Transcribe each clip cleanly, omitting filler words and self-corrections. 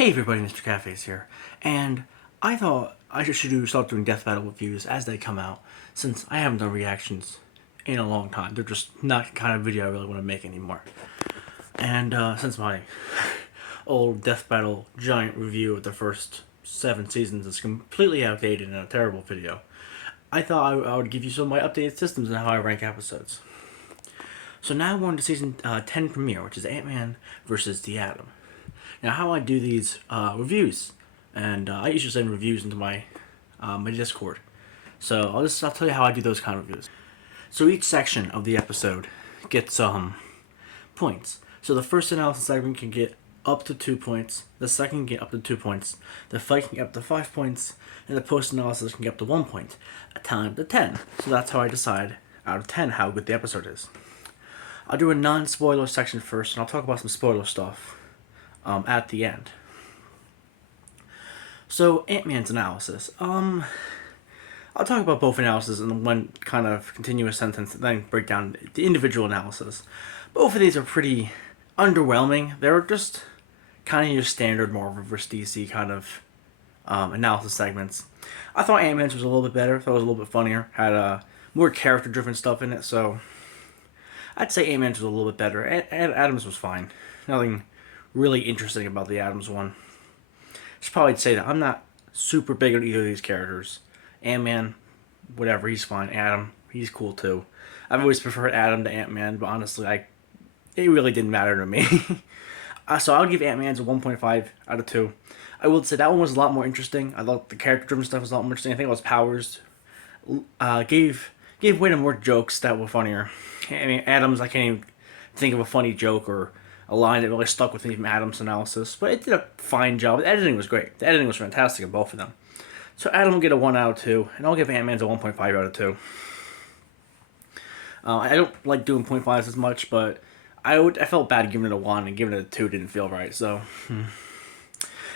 Hey everybody, Mr.Catface here, and I thought I should start doing death battle reviews as they come out, since I haven't done reactions in a long time. They're just not the kind of video I really want to make anymore. And since my old death battle giant review of the first 7 seasons is completely outdated and a terrible video, I thought I would give you some of my updated systems and how I rank episodes. So now we're on to season 10 premiere, which is Ant-Man versus the Atom. Now, how I do these reviews, and I usually send reviews into my my Discord. So I'll tell you how I do those kind of reviews. So each section of the episode gets points. So the first analysis segment can get up to 2 points. The second can get up to 2 points. The fight can get up to 5 points, and the post analysis can get up to 1 point. A time to 10. So that's how I decide out of 10 how good the episode is. I'll do a non-spoiler section first, and I'll talk about some spoiler stuff at the end. So, Ant-Man's analysis. I'll talk about both analyses in one kind of continuous sentence, and then break down the individual analysis. Both of these are pretty underwhelming. They're just kind of your standard Marvel vs. DC kind of analysis segments. I thought Ant-Man's was a little bit better. I thought it was a little bit funnier. Had more character-driven stuff in it, so I'd say Ant-Man's was a little bit better. And Adams was fine. Nothing really interesting about the Adams one. I should probably say that I'm not super big on either of these characters. Ant-Man, whatever, he's fine. Adam, he's cool too. I've always preferred Adam to Ant-Man, but honestly, it really didn't matter to me. So I'll give Ant-Man's a 1.5 out of 2. I will say that one was a lot more interesting. I thought the character-driven stuff was a lot more interesting. I think it was Powers gave way to more jokes that were funnier. I mean, Adams, I can't even think of a funny joke or a line that really stuck with me from Adam's analysis, but it did a fine job. The editing was great. The editing was fantastic in both of them. So Adam will get a 1 out of 2, and I'll give Ant-Man's a 1.5 out of 2. I don't like doing 0.5s as much, but I felt bad giving it a 1, and giving it a 2 didn't feel right, so.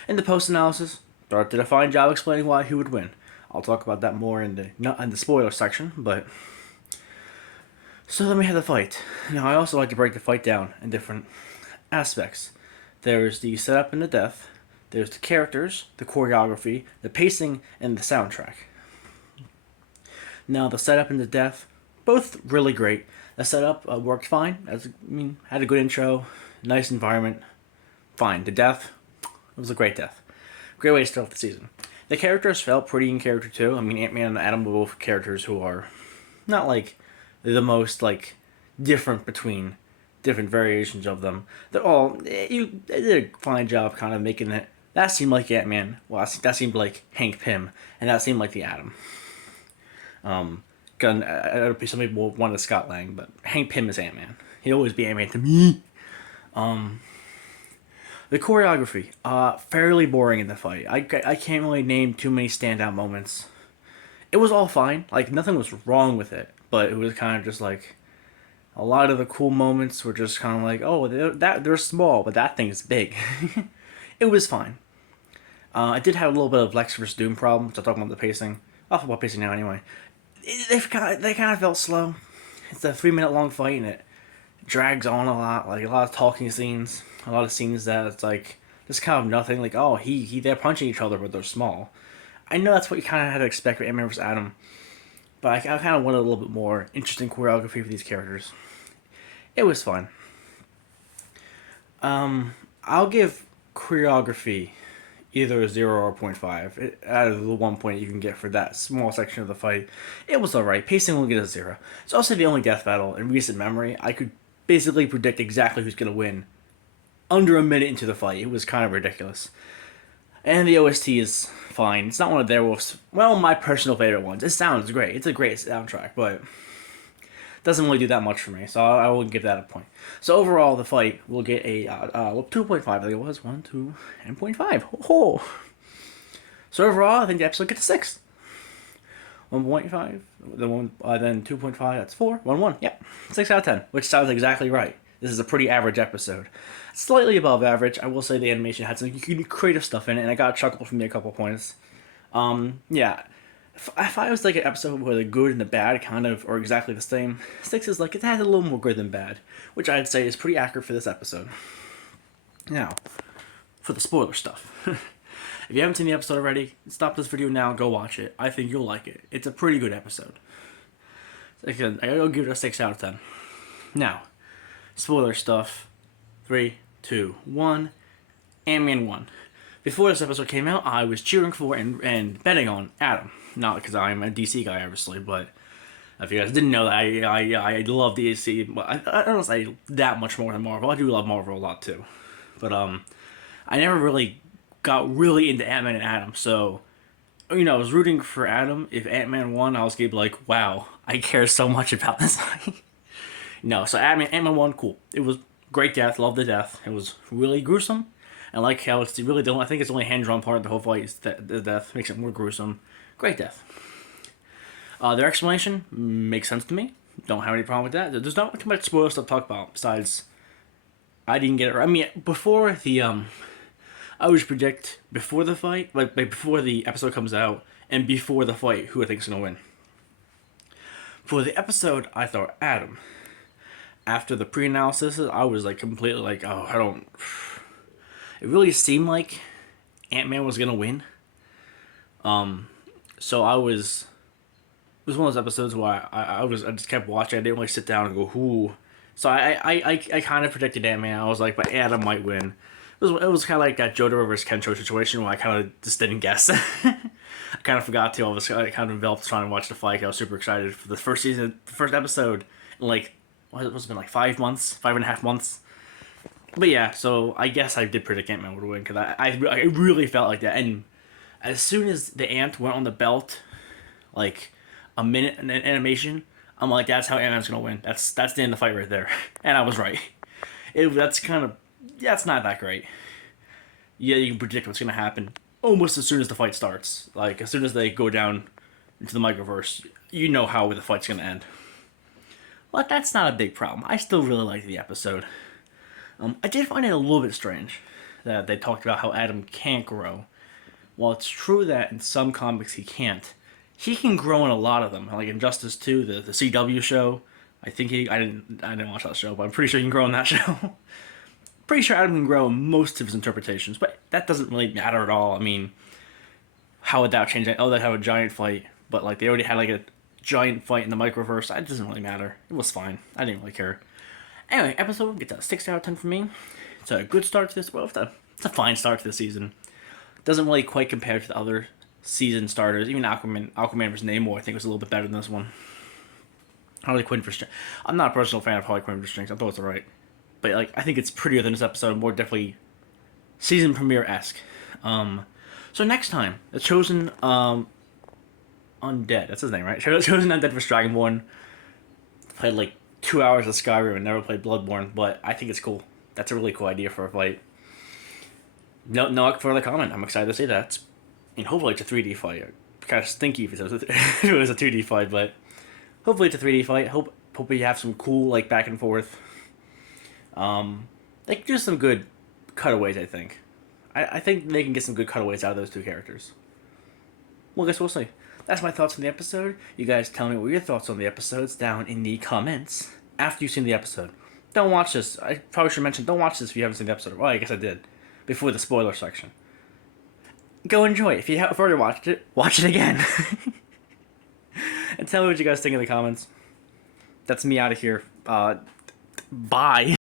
In the post-analysis, Darth did a fine job explaining why he would win. I'll talk about that more in the spoiler section, but. So then we have the fight. Now, I also like to break the fight down in different aspects. There's the setup and the death. There's the characters, the choreography, the pacing, and the soundtrack. Now, the setup and the death, both really great. The setup worked fine. Had a good intro, nice environment, fine. The death, it was a great death. Great way to start off the season. The characters felt pretty in character too. I mean, Ant-Man and Adam were both characters who are not like the most like different between different variations of them. They're all they did a fine job kind of making it. That seemed like Ant-Man. Well, that seemed like Hank Pym, and that seemed like the Atom. Some people wanted Scott Lang, but Hank Pym is Ant-Man. He'll always be Ant-Man to me. The choreography, fairly boring in the fight. I can't really name too many standout moments. It was all fine. Like, nothing was wrong with it, but it was kind of just like a lot of the cool moments were just kind of like, oh, they're small, but that thing is big. It was fine. I did have a little bit of Lex vs. Doom problem, which I'll talk about the pacing. I'll talk about pacing now anyway. They kind of felt slow. It's a 3-minute long fight, and it drags on a lot. Like, a lot of talking scenes. A lot of scenes that it's like just kind of nothing. Like, oh, they're punching each other, but they're small. I know that's what you kind of had to expect with Ant-Man vs. Adam, but I kind of wanted a little bit more interesting choreography for these characters. It was fun. I'll give choreography either a 0 or a 0.5 out of the 1 point you can get for that small section of the fight. It was alright. Pacing will get a 0. It's also the only death battle in recent memory I could basically predict exactly who's going to win under a minute into the fight. It was kind of ridiculous. And the OST is fine. It's not one of their my personal favorite ones. It sounds great. It's a great soundtrack, but doesn't really do that much for me, so I will give that a point. So overall, the fight will get a 2.5. I think it was 1, 2, and 0.5. Oh. So overall, I think the episode gets a 6. 1.5, then 2.5. That's 4. 1, 1. Yep, 6 out of 10, which sounds exactly right. This is a pretty average episode. Slightly above average. I will say the animation had some creative stuff in it, and I got a chuckle from me a couple points. Yeah. If I was like an episode where the good and the bad kind of are exactly the same, 6 is like it has a little more good than bad, which I'd say is pretty accurate for this episode. Now, for the spoiler stuff. If you haven't seen the episode already, stop this video now and go watch it. I think you'll like it. It's a pretty good episode. Again, I'll give it a 6 out of 10. Now, spoiler stuff. 3, 2, 1. Ant-Man 1. Before this episode came out, I was cheering for and betting on Adam. Not because I'm a DC guy, obviously, but if you guys didn't know that, I love DC. But I don't say that much more than Marvel. I do love Marvel a lot, too. But, I never really got really into Ant-Man and Adam, so, you know, I was rooting for Adam. If Ant-Man won, I was gonna be like, wow, I care so much about this. No, so Ant-Man 1, cool. It was great death, love the death. It was really gruesome. I like how it's really the I think it's the only hand-drawn part of the whole fight is the death. Makes it more gruesome. Great death. Their explanation makes sense to me. Don't have any problem with that. There's not too much spoiler stuff to talk about, besides I didn't get it right. I mean, before the, I always predict before the fight, like before the episode comes out, and before the fight, who I think is going to win. For the episode, I thought Adam. After the pre-analysis, I was like completely like, oh, I don't... It really seemed like Ant-Man was going to win. So I was... It was one of those episodes where I just kept watching. I didn't really sit down and go, who... So I kind of predicted Ant-Man. I was like, but Adam might win. It was kind of like that Jotaro versus Kencho situation where I kind of just didn't guess. I kind of forgot to. I was kind of enveloped trying to watch the fight. I was super excited for the first season, the first episode, in like, what was it been, like 5 months? 5.5 months? But yeah, so I guess I did predict Ant-Man would win, because I really felt like that. And as soon as the ant went on the belt, like a minute in animation, I'm like, that's how Ant-Man's going to win. That's the end of the fight right there. And I was right. That's not that great. Yeah, you can predict what's going to happen almost as soon as the fight starts. Like, as soon as they go down into the microverse, you know how the fight's going to end. But that's not a big problem. I still really liked the episode. I did find it a little bit strange that they talked about how Adam can't grow. While it's true that in some comics he can't, he can grow in a lot of them. Like in Justice 2, the CW show, I didn't watch that show, but I'm pretty sure he can grow in that show. Pretty sure Adam can grow in most of his interpretations, but that doesn't really matter at all. I mean, how would that change? Oh, they have a giant fight, but like they already had like a giant fight in the microverse. That doesn't really matter. It was fine. I didn't really care. Anyway, episode gets a 6 out of 10 for me. It's a good start to this. Well, it's a fine start to the season. Doesn't really quite compare to the other season starters. Even Aquaman vs. Namor, I think was a little bit better than this one. Harley Quinn for strength. I'm not a personal fan of Harley Quinn for strength. I thought it was alright. But like, I think it's prettier than this episode. More definitely season premiere-esque. So next time, the Chosen Undead. That's his name, right? Chosen Undead vs. Dragonborn. Played like 2 hours of Skyrim and never played Bloodborne, but I think it's cool. That's a really cool idea for a fight. No further comment. I'm excited to see that. And hopefully it's a 3D fight. Kind of stinky if it was a 2D fight, but hopefully it's a 3D fight. Hope we have some cool like back and forth. Like just some good cutaways. I think. I think they can get some good cutaways out of those two characters. Well, I guess we'll see. That's my thoughts on the episode. You guys tell me what your thoughts on the episodes down in the comments after you've seen the episode. Don't watch this. I probably should mention, don't watch this if you haven't seen the episode. Well, I guess I did. Before the spoiler section. Go enjoy it. If you have already watched it, watch it again. And tell me what you guys think in the comments. That's me out of here. Bye.